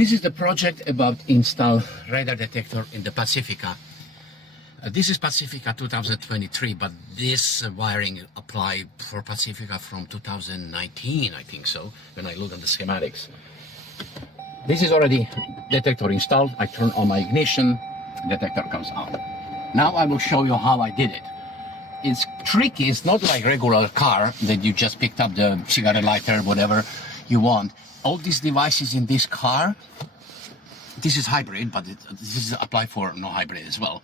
This is the project about install radar detector in the Pacifica. This is Pacifica 2023, but this wiring applied for Pacifica from 2019, I think so, when I look at the schematics. This is already detector installed. I turn on my ignition, detector comes on. Now I will show you how I did it. It's tricky. It's not like regular car that you just picked up the cigarette lighter, whatever you want. All these devices in this car, this is hybrid, but this is applied for no hybrid as well,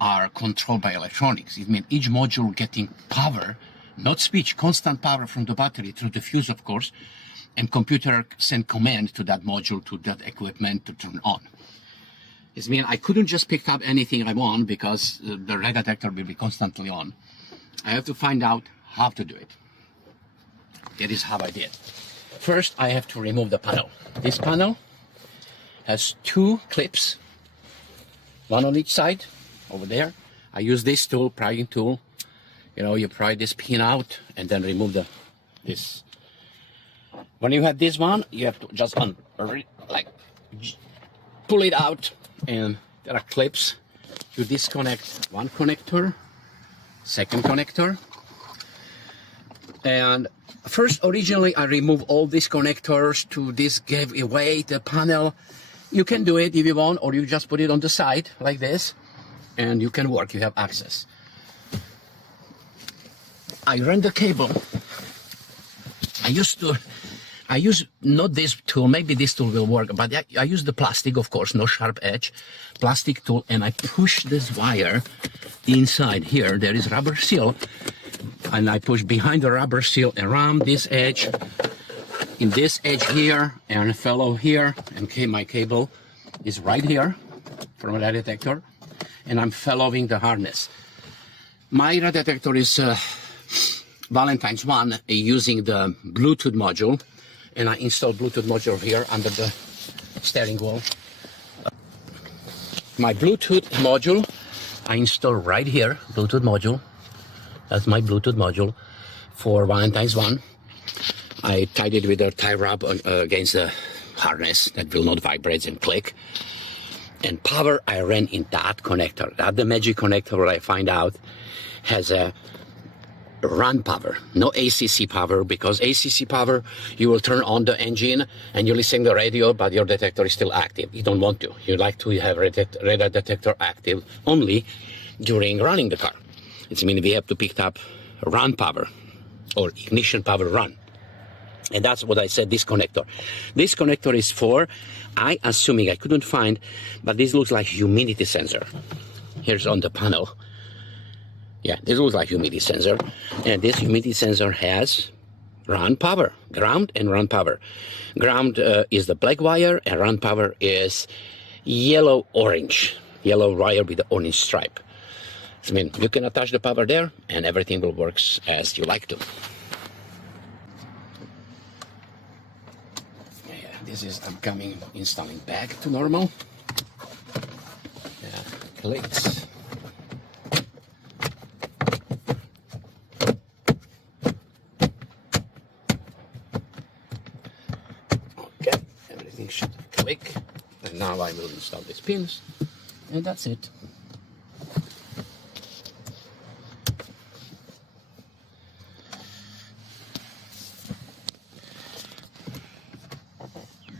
are controlled by electronics. It means each module getting power, not speech, constant power from the battery through the fuse, of course, and computer send command to that module, to that equipment to turn on. It means I couldn't just pick up anything I want because the radar detector will be constantly on. I have to find out how to do it. That is how I did. First, I have to remove the panel. This panel has two clips, one on each side, over there. I use this tool, prying tool. You know, you pry this pin out and then remove this. When you have this one, you have to just pull it out, and there are clips. You disconnect one connector, second connector, and first, originally, I remove all these connectors to this give away the panel. You can do it if you want, or you just put it on the side like this, and you can work, you have access. I run the cable. I use not this tool, maybe this tool will work, but I use the plastic, of course, no sharp edge, plastic tool, and I push this wire inside here. There is rubber seal, and I push behind the rubber seal around this edge, in this edge here, and follow here, and my cable is right here from a radar detector, and I'm following the harness. My radar detector is Valentine's one using the Bluetooth module, and I install Bluetooth module here under the steering wheel. My Bluetooth module, I install right here, Bluetooth module. That's my Bluetooth module for Valentine's one. I tied it with a tie wrap against the harness that will not vibrate and click. And power I ran in that connector. That the magic connector I find out has a run power, no ACC power, because ACC power, you will turn on the engine and you listen to the radio, but your detector is still active. You don't want to. You like to have radar detector active only during running the car. It means we have to pick up run power or ignition power run. And that's what I said, this connector. This connector is for, I assuming, I couldn't find, but this looks like humidity sensor. Here's on the panel. Yeah, this looks like humidity sensor. And this humidity sensor has run power, ground and run power. Ground is the black wire, and run power is yellow-orange. Yellow wire with the orange stripe. I mean, you can attach the power there, and everything will work as you like to. Yeah, this is installing back to normal. Yeah, clicks. Okay, everything should click. And now I will install these pins, and that's it.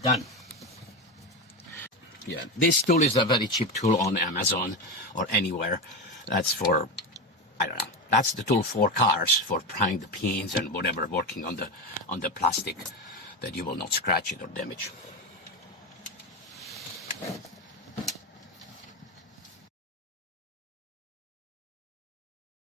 Done. Yeah, this tool is a very cheap tool on Amazon or anywhere. That's for, I don't know, that's the tool for cars, for prying the pins and whatever, working on the plastic that you will not scratch it or damage.